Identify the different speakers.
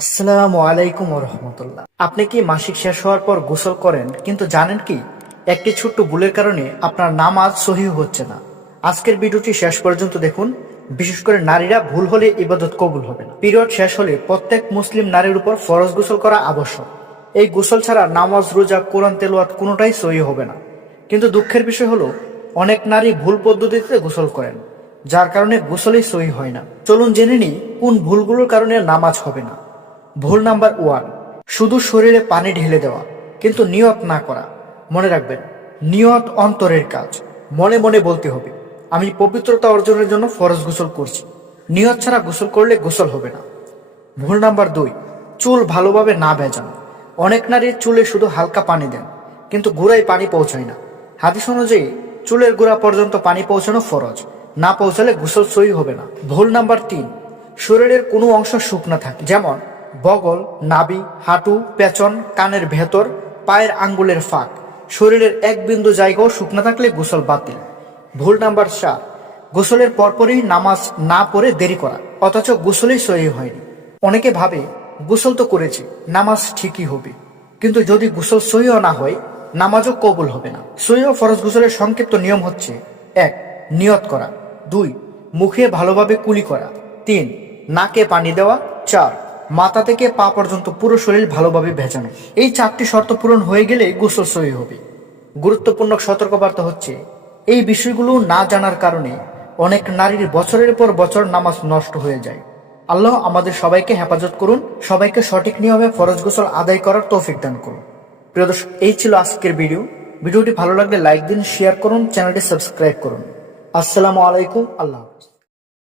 Speaker 1: আসসালামু আলাইকুম রহমতুল্লাহ। আপনি কি মাসিক শেষ হওয়ার পর গোসল করেন? কিন্তু জানেন কি, একটি ছোট্ট ভুলের কারণে আপনার নামাজ সহি হচ্ছে না। আজকের ভিডিওটি শেষ পর্যন্ত দেখুন। বিশেষ করে নারীরা ভুল হলে ইবাদত কবুল হবে না। পিরিয়ড শেষ হলে প্রত্যেক মুসলিম নারীর উপর ফরজ গোসল করা আবশ্যক। এই গোসল ছাড়া নামাজ, রোজা, কোরআন তেলোয়াত কোনোটাই সহি হবে না। কিন্তু দুঃখের বিষয় হলো, অনেক নারী ভুল পদ্ধতিতে গোসল করেন, যার কারণে গোসলেই সহি হয় না। চলুন জেনে নিই, কোন ভুলগুলোর কারণে নামাজ হবে না। ভুল নাম্বার ওয়ান, শুধু শরীরে পানি ঢেলে দেওয়া, কিন্তু নিয়ত না করা। মনে রাখবেন, নিয়ত অন্তরের কাজ। মনে মনে বলতে হবে, আমি পবিত্রতা অর্জনের জন্য ফরজ গোসল করছি। নিয়ত ছাড়া গোসল করলে গোসল হবে না। ভুল নাম্বার দুই, চুল ভালোভাবে না ভেজান। অনেক নারীর চুলে শুধু হালকা পানি দেন, কিন্তু গোড়ায় পানি পৌঁছায় না। হাদিস অনুযায়ী, চুলের গোড়া পর্যন্ত পানি পৌঁছানো ফরজ, না পৌঁছালে গোসল সই হবে না। ভুল নাম্বার তিন, শরীরের কোনো অংশ শুকনা থাকে। যেমন বগল নাবি হাঁটু, পেছন, কানের ভেতর, পায়ের আঙ্গুলের ফাঁক। শরীরের এক বিন্দু জায়গাও শুকনা থাকলে গোসল বাতিল। ভুল নাম্বার চার গোসলের পরপরই নামাজ না পড়ে দেরি করা, অথচ গোসলই সহি হয়নি। অনেকে ভাবে, গোসল তো করেছি, নামাজ ঠিকই হবে। কিন্তু যদি গোসল সহিও না হয়, নামাজও কবুল হবে না। সহি ফরজ গোসলের সংক্ষিপ্ত নিয়ম হচ্ছে, এক, নিয়ত করা। দুই, মুখে ভালোভাবে কুলি করা। তিন, নাকে পানি দেওয়া। চার মাথা থেকে পা পর্যন্ত পুরো শরীর ভালোভাবে ভেজানো। এই চারটি শর্ত পূরণ হয়ে গেলে গোসল সহি হবে। গুরুত্বপূর্ণ সতর্কবার্তা হচ্ছে, এই বিষয়গুলো না জানার কারণে অনেক নারীর বছরের পর বছর নামাজ নষ্ট হয়ে যায়। আল্লাহ আমাদের সবাইকে হেফাজত করুন, সবাইকে সঠিক নিয়মে ফরজ গোসল আদায় করার তৌফিক দান করুন। প্রিয় দর্শক, এই ছিল আজকের ভিডিও। ভিডিওটি ভালো লাগলে লাইক দিন, শেয়ার করুন, চ্যানেলটি সাবস্ক্রাইব করুন। আসসালামু আলাইকুম, আল্লাহ হাফেজ।